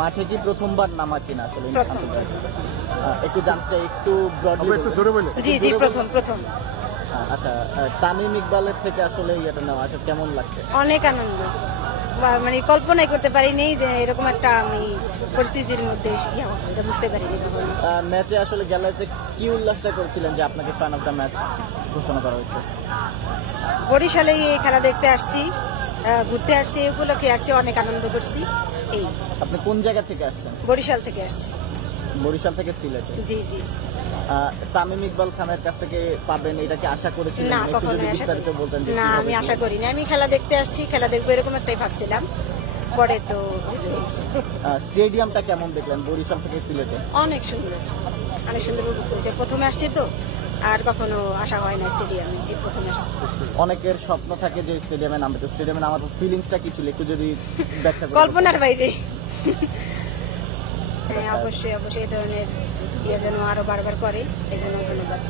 মাঠে কি প্রথমবার নামা কিনা আসলে একটু জানতে একটু জি জি প্রথম প্রথম। আচ্ছা, তামিম ইকবালের থেকে আসলে ইয়েটা নেওয়া আসলে কেমন লাগছে? অনেক আনন্দ, মানে কল্পনাই করতে পারিনি যে এরকম একটা আমি পরিস্থিতির মধ্যে এটা বুঝতে পারিনি কখনো। ম্যাচে আসলে গ্যালারিতে কি উল্লাসটা করেছিলেন যে আপনাকে ফ্যান অফ দ্য ম্যাচ ঘোষণা করা হয়েছে? বরিশালে এই খেলা দেখতে আসছি, ঘুরতে আসছি, এই উপলক্ষে আসছি, অনেক আনন্দ করছি। এই আপনি কোন জায়গা থেকে আসছেন? বরিশাল থেকে আসছি। বরিশাল থেকে সিলেটে। জি জি। তামিম ইকবাল খানের কাছ থেকে পাবেন এটা কি আশা করেছিলেন? না, একটু কখনোই যদি আশা বিস্তারিত করিনি। বলতেন যে না, কিভাবে আমি কি? আশা করিনি। আমি খেলা দেখতে আসছি, খেলা দেখবো এরকম একটাই ভাবছিলাম। পরে তো স্টেডিয়ামটা কেমন দেখলেন বরিশাল থেকে সিলেটে? অনেক সুন্দর, অনেক সুন্দর উপভোগ করেছে। প্রথমে আসছি তো, আর কখনো আসা হয় না স্টেডিয়ামে, এই প্রথমে আসছি। অনেকের স্বপ্ন থাকে যে স্টেডিয়ামে নামবে, তো স্টেডিয়ামে নামার ফিলিংসটা কি ছিল একটু যদি ব্যাখ্যা করতেন? কল্পনার বাইরে। হ্যাঁ, অবশ্যই অবশ্যই এই ধরনের ইয়ে যেন আরো বারবার করে, এই জন্য ধন্যবাদ।